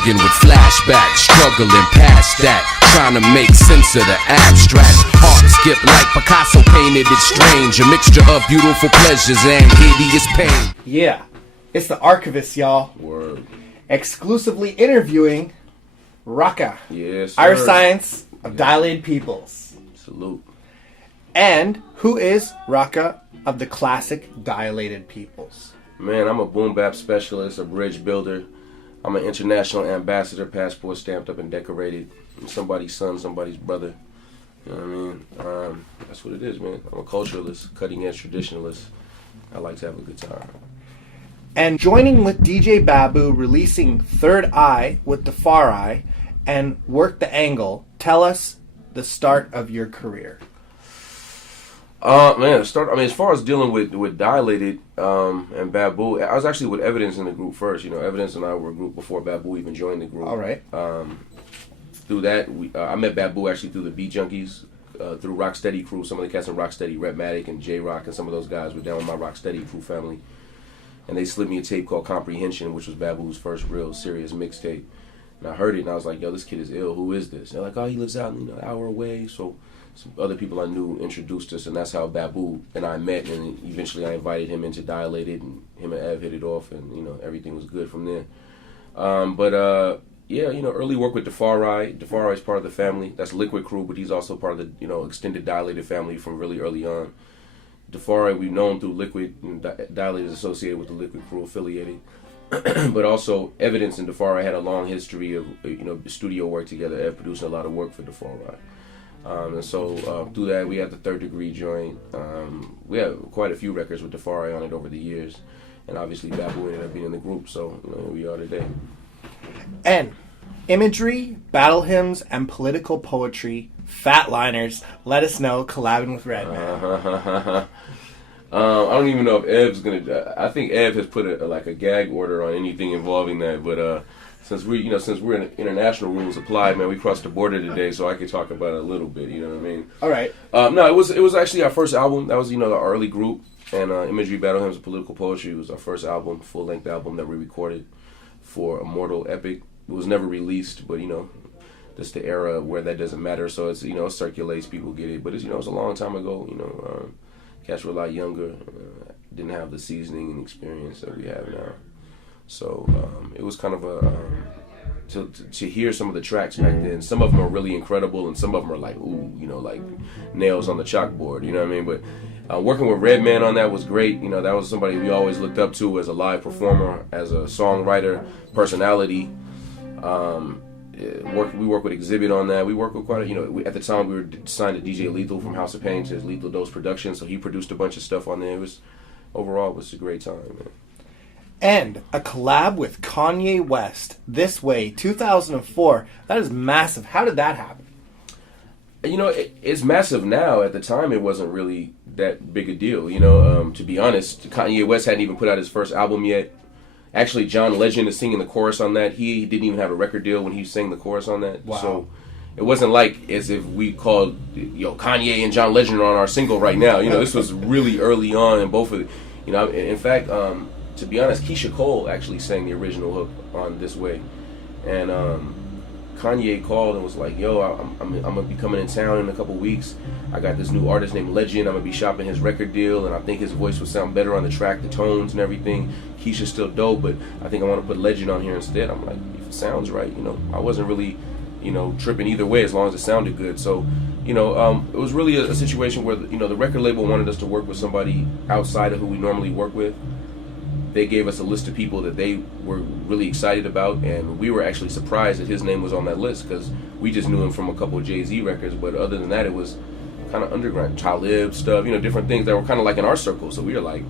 bugging with flashbacks, struggling past that, trying to make sense of the abstract. Heart skip like Picasso painted it strange, a mixture of beautiful pleasures and hideous pain. Yeah, it's the Archivest, y'all. Word. Exclusively interviewing Rakaa. Yes, Our Science of Dilated Peoples. Salute. And who is Rakaa of the classic Dilated Peoples? Man, I'm a boom bap specialist, a bridge builder. I'm an international ambassador, passport stamped up and decorated. I'm somebody's son, somebody's brother. You know what I mean? That's what it is, man. I'm a culturalist, cutting edge traditionalist. I like to have a good time. And joining with DJ Babu, releasing Third Eye with the Far Eye and Work the Angle, tell us the start of your career. Man, as far as dealing with Dilated and Babu, I was actually with Evidence in the group first. You know, Evidence and I were a group before Babu even joined the group. All right. Through that, I met Babu actually through the Beat Junkies, through Rocksteady crew. Some of the cats in Rocksteady, Redmatic and J-Rock and some of those guys were down with my Rocksteady crew family. And they slid me a tape called Comprehension, which was Babu's first real serious mixtape. And I heard it and I was like, yo, this kid is ill. Who is this? And they're like, oh, he lives out an hour away. So some other people I knew introduced us, and that's how Babu and I met. And eventually I invited him into Dilated, and him and Ev hit it off, and you know, everything was good from there. Yeah, you know, early work with the Far Eye. The Far Eye is part of the family. That's Liquid crew, but he's also part of the, you know, extended Dilated family from really early on. The Far Eye we've known through Liquid, and Dilated is associated with the Liquid crew, affiliated. But also Evidence and the Far Eye had a long history of, you know, studio work together. Ev producing a lot of work for the Far Eye. And so through that we had the Third Degree joint. We had quite a few records with the Far Eye on it over the years. And obviously Babu ended up being in the group, so you know, here we are today. And imagery, battle hymns, and political poetry, Fatliners, let us know, collabing with Redman. I don't even know if Ev's gonna. I think Ev has put a gag order on anything involving that. But since we're in international rules apply, man, we crossed the border today, so I could talk about it a little bit. You know what I mean? All right. No, it was actually our first album. That was, you know, our early group, and imagery, battle hymns, and political poetry was our first album, full length album that we recorded for Immortal Epic. It was never released, but you know, that's the era where that doesn't matter. So it's, you know, it circulates, people get it, but it's, you know, it's a long time ago. You know, cats were a lot younger, didn't have the seasoning and experience that we have now. So it was kind of a to hear some of the tracks back then. Some of them are really incredible, and some of them are like, ooh, you know, like nails on the chalkboard. You know what I mean? But working with Redman on that was great. You know, that was somebody we always looked up to as a live performer, as a songwriter, personality. We work with Exhibit on that. We work with quite a, you know, at the time we were signed to DJ Lethal from House of Pain to his Lethal Dose Productions, so he produced a bunch of stuff on there. Overall, it was a great time, man. And a collab with Kanye West, This Way, 2004. That is massive. How did that happen? You know, it's massive now. At the time, it wasn't really that big a deal. You know, to be honest, Kanye West hadn't even put out his first album yet. Actually, John Legend is singing the chorus on that. He didn't even have a record deal when he sang the chorus on that. Wow. So it wasn't like as if we called, you know, Kanye and John Legend are on our single right now. You know, this was really early on, and both of, you know, in fact, to be honest, Keisha Cole actually sang the original hook on This Way, and Kanye called and was like, yo, I'm gonna be coming in town in a couple weeks. I got this new artist named Legend. I'm gonna be shopping his record deal, and I think his voice would sound better on the track, the tones and everything. Keisha's still dope, but I think I want to put Legend on here instead. I'm like, if it sounds right, you know. I wasn't really, you know, tripping either way as long as it sounded good. So, you know, it was really a situation where, you know, the record label wanted us to work with somebody outside of who we normally work with. They gave us a list of people that they were really excited about, and we were actually surprised that his name was on that list because we just knew him from a couple of Jay-Z records, but other than that, it was kind of underground, Talib stuff, you know, different things that were kind of like in our circle. So we were like,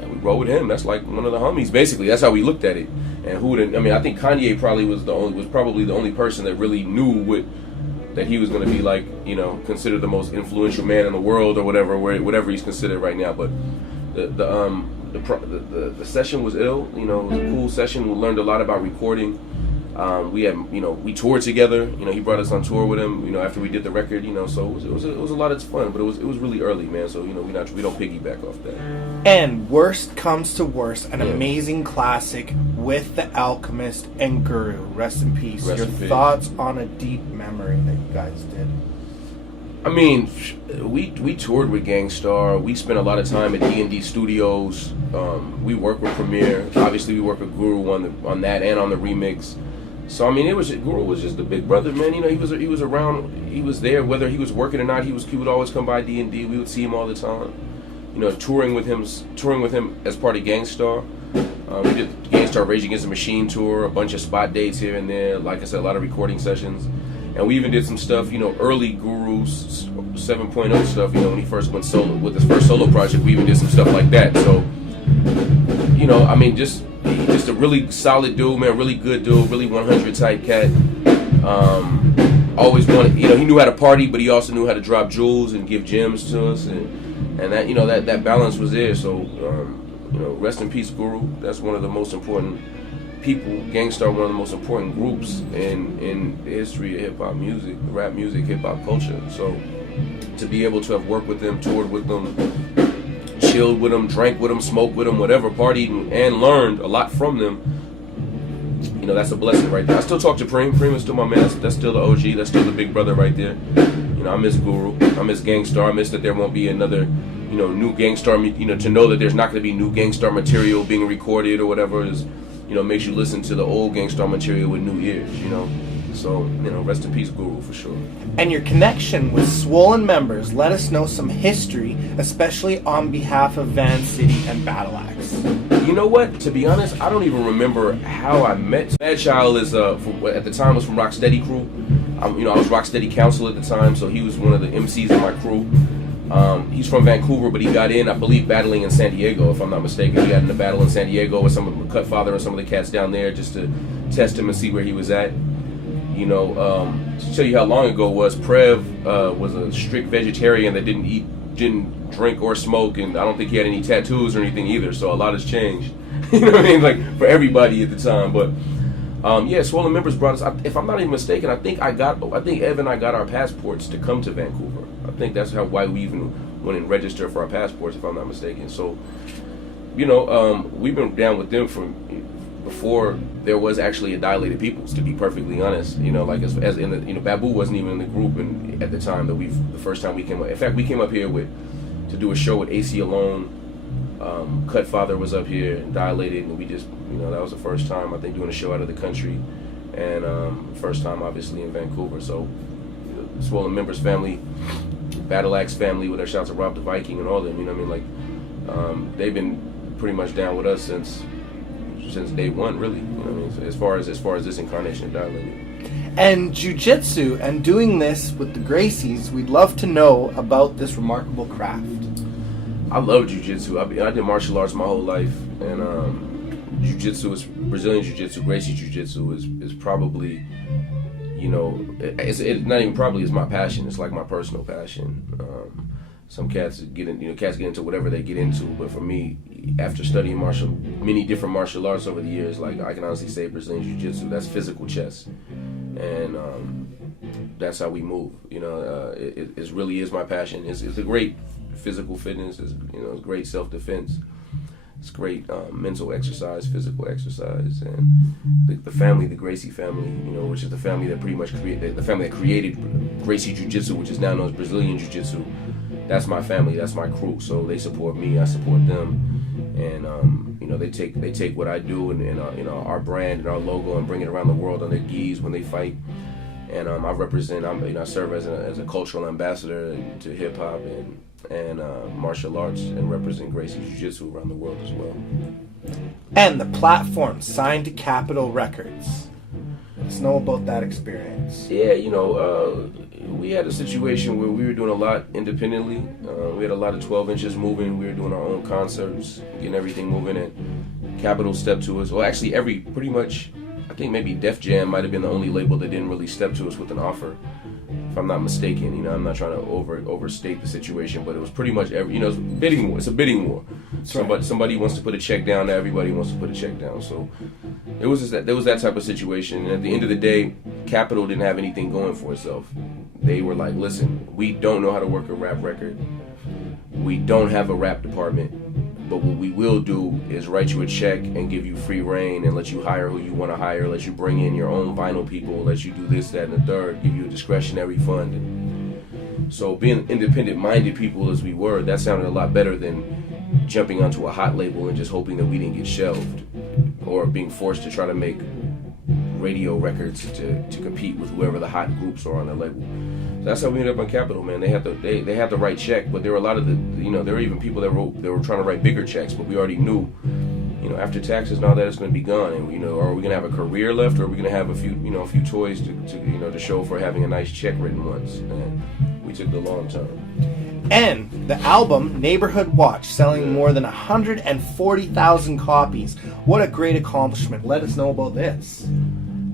yeah, we roll with him. That's like one of the homies, basically. That's how we looked at it. And who would? I mean, I think Kanye probably was probably the only person that really knew that he was going to be like, you know, considered the most influential man in the world or whatever he's considered right now. But the session was ill. You know, it was a cool session. We learned a lot about recording. We toured together. He brought us on tour with him. After we did the record. So it was a lot of fun. But it was really early, man. So we don't piggyback off that. And worst comes to worst, an amazing classic with the Alchemist and Guru. Rest in peace. Your thoughts on a deep memory that you guys did? I mean, we toured with Gangstar. We spent a lot of time at D&D Studios. We worked with Premiere. Obviously, we worked with Guru on that and on the remix. So I mean, Guru was just the big brother, man. He was around. He was there, whether he was working or not. He would always come by D&D. We would see him all the time. Touring with him as part of Gangstar. We did Gangstar Rage Against the Machine tour, a bunch of spot dates here and there. Like I said, a lot of recording sessions. And we even did some stuff, early Guru's 7.0 stuff, when he first went solo with his first solo project. We even did some stuff like that. So, I mean, just a really solid dude, man, really good dude, really 100 type cat. Always wanted, he knew how to party, but he also knew how to drop jewels and give gems to us, and that that balance was there. So, rest in peace, Guru. That's one of the most important people. Gangstar, one of the most important groups in the history of hip hop music, rap music, hip hop culture. So to be able to have worked with them, toured with them, chilled with them, drank with them, smoked with them, whatever, partied and learned a lot from them, that's a blessing right there. I still talk to Preem. Preem is still my man. That's still the OG. That's still the big brother right there. I miss Guru. I miss Gangstar. I miss that there won't be another, new Gangstar. To know that there's not going to be new Gangstar material being recorded or whatever is. Makes you listen to the old Gangstar material with new ears, So, rest in peace, Guru, for sure. And your connection with Swollen members, let us know some history, especially on behalf of Van City and Battle Axe. You know what? To be honest, I don't even remember how I met. Mad Child is, at the time, was from Rocksteady crew. I was Rocksteady counsel at the time, so he was one of the MCs in my crew. He's from Vancouver, but he got in, I believe, battling in San Diego, if I'm not mistaken. He got in a battle in San Diego with some of the Cutfather and some of the cats down there just to test him and see where he was at. To tell you how long ago it was, Prev was a strict vegetarian that didn't drink or smoke, and I don't think he had any tattoos or anything either, so a lot has changed. You know what I mean? Like, for everybody at the time. But, Swollen members brought us, if I'm not even mistaken, I think Ev and I got our passports to come to Vancouver. I think that's why we even went and registered for our passports, if I'm not mistaken. So, we've been down with them from before there was actually a Dilated Peoples, to be perfectly honest. As in the, Babu wasn't even in the group at the time that the first time we came up. In fact, we came up here to do a show with AC Alone. Cutfather was up here and Dilated, and we just, that was the first time, I think, doing a show out of the country, and first time, obviously, in Vancouver. So, Swollen members family, Battle Axe family, with their shouts to Rob the Viking and all of them, they've been pretty much down with us since day one, really. So as far as this incarnation of Dilated. And jiu-jitsu, and doing this with the Gracies, we'd love to know about this remarkable craft. I love jiu-jitsu. I did martial arts my whole life, and jiu-jitsu is Brazilian jiu-jitsu, Gracie jiu-jitsu is probably, it's not even probably, it's my passion. It's like my personal passion. Some cats get into whatever they get into, but for me, after studying many different martial arts over the years, like, I can honestly say Brazilian jiu-jitsu, that's physical chess, and that's how we move. It really is my passion. It's a great physical fitness. It's great self-defense. It's great mental exercise, physical exercise, and the family, the Gracie family, which is the family that pretty much created Gracie Jiu-Jitsu, which is now known as Brazilian Jiu-Jitsu. That's my family, that's my crew. So they support me, I support them, and they take what I do and our brand and our logo and bring it around the world on their gis when they fight. And I serve as a cultural ambassador to hip hop and martial arts, and represent Gracie Jiu-Jitsu around the world as well. And the platform signed to Capitol Records. Let's know about that experience. Yeah, we had a situation where we were doing a lot independently. We had a lot of 12 inches moving. We were doing our own concerts, getting everything moving, and Capitol stepped to us. Well, actually, I think maybe Def Jam might have been the only label that didn't really step to us with an offer. if I'm not mistaken. You know, I'm not trying to overstate the situation, but it was pretty much every, you know, it's a bidding war. It's a bidding war. Somebody wants to put a check down, everybody wants to put a check down. So it was just that, there was that type of situation. And at the end of the day, Capitol didn't have anything going for itself. They were like, listen, we don't know how to work a rap record. We don't have a rap department. But what we will do is write you a check and give you free reign and let you hire who you want to hire, let you bring in your own vinyl people, let you do this, that, and the third, give you a discretionary fund. And so being independent-minded people as we were, that sounded a lot better than jumping onto a hot label and just hoping that we didn't get shelved, or being forced to try to make radio records to compete with whoever the hot groups are on the label. So that's how we ended up on Capitol, man. They had the right check, but there were a lot of there were even people that were trying to write bigger checks, but we already knew, you know, after taxes and all that, it's going to be gone. And, you know, are we going to have a career left, or are we going to have a few toys to show for having a nice check written once? And we took the long term. And the album, Neighborhood Watch, selling more than 140,000 copies. What a great accomplishment. Let us know about this.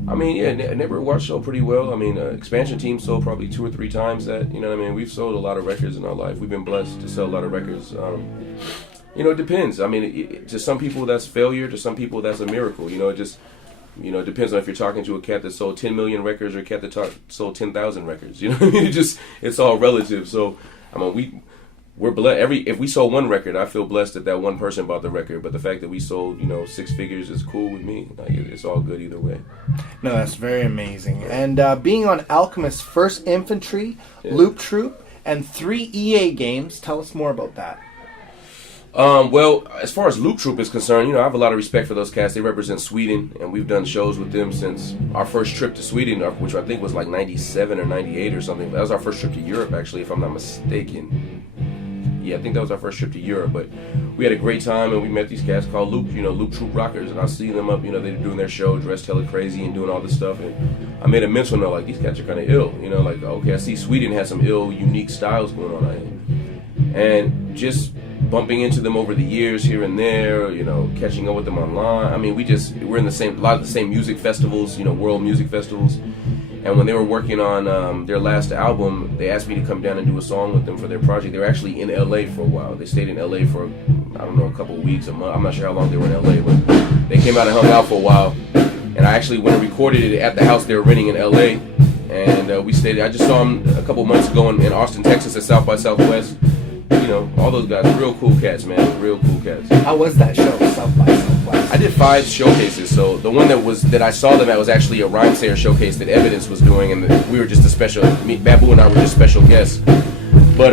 I mean, yeah, Neighborhood Watch sold pretty well. I mean, Expansion Team sold probably 2 or 3 times that. You know what I mean? We've sold a lot of records in our life. We've been blessed to sell a lot of records. You know, it depends. I mean, to some people that's failure. To some people that's a miracle. You know, it just, you know, it depends on if you're talking to a cat that sold 10 million records or a cat that sold 10,000 records. You know what I mean? It's all relative. So, I mean, we're blessed. If we sold one record, I feel blessed that one person bought the record. But the fact that we sold, you know, 6 figures is cool with me. Like, it's all good either way. No, that's very amazing. And being on Alchemist's 1st Infantry, Loop Troop, and 3 EA games, tell us more about that. Well, as far as Loop Troop is concerned, you know, I have a lot of respect for those cats. They represent Sweden, and we've done shows with them since our first trip to Sweden, which I think was like 97 or 98 or something. That was our first trip to Europe, actually, if I'm not mistaken. Yeah, I think that was our first trip to Europe, but we had a great time, and we met these cats called Loop Troop Rockers, and I see them up, you know, they're doing their show, dressed hella crazy and doing all this stuff, and I made a mental note, like, these cats are kind of ill, you know, like, okay, I see Sweden has some ill, unique styles going on out here, and just bumping into them over the years here and there, you know, catching up with them online. I mean, we're in a lot of the same music festivals, you know, world music festivals. And when they were working on their last album, they asked me to come down and do a song with them for their project. They were actually in LA for a while. They stayed in LA for, I don't know, a couple of weeks, a month. I'm not sure how long they were in LA, but they came out and hung out for a while. And I actually went and recorded it at the house they were renting in LA. And we stayed. I just saw them a couple of months ago in Austin, Texas at South by Southwest. You know, all those guys, real cool cats, man, real cool cats. How was that show, South by Southwest? I did 5 showcases, so the one that I saw them at was actually a Rhymesayer showcase that Evidence was doing, and we were just Babu and I were just special guests. But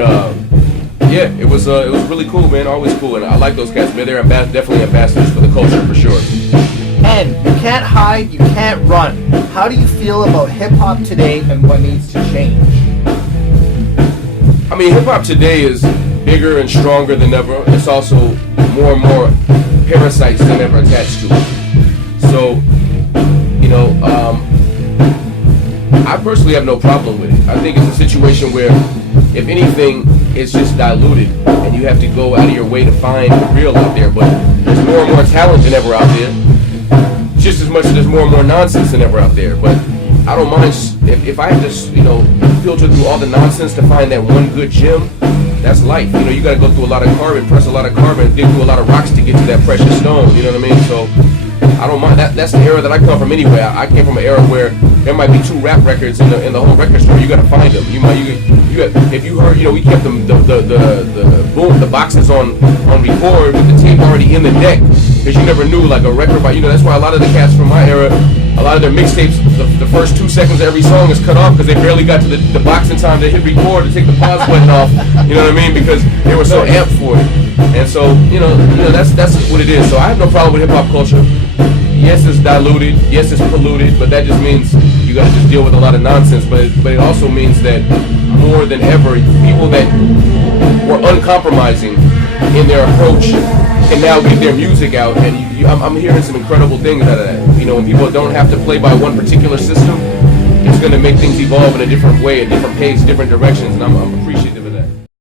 yeah, it was really cool, man, always cool, and I like those cats, man. They're definitely ambassadors for the culture, for sure. And you can't hide, you can't run. How do you feel about hip-hop today and what needs to change? I mean, hip-hop today is bigger and stronger than ever. It's also more and more parasites than ever attached to it. So, you know, I personally have no problem with it. I think it's a situation where, if anything, it's just diluted, and you have to go out of your way to find the real out there. But there's more and more talent than ever out there, just as much as there's more and more nonsense than ever out there. But I don't mind if I have to, you know, filter through all the nonsense to find that one good gem. That's life. You know, you got to go through a lot of carbon, press a lot of carbon, dig through a lot of rocks to get to that precious stone. You know what I mean? So I don't mind. That's the era that I come from anyway. I came from an era where there might be 2 rap records in the whole record store. You got to find them. If you heard, you know, we kept the boxes on record with the tape already in the deck, because you never knew, like, a record by, you know, that's why a lot of the cats from my era, a lot of their mixtapes, the first 2 seconds of every song is cut off because they barely got to the box in time to hit record to take the pause button off. You know what I mean? Because they were so amped for it. And so, you know, that's what it is. So I have no problem with hip hop culture. Yes, it's diluted. Yes, it's polluted. But that just means you got to just deal with a lot of nonsense. But it also means that more than ever, people that were uncompromising in their approach can now get their music out, and I'm hearing some incredible things out of that. You know, when people don't have to play by one particular system, it's going to make things evolve in a different way, a different pace, different directions, and I'm appreciative.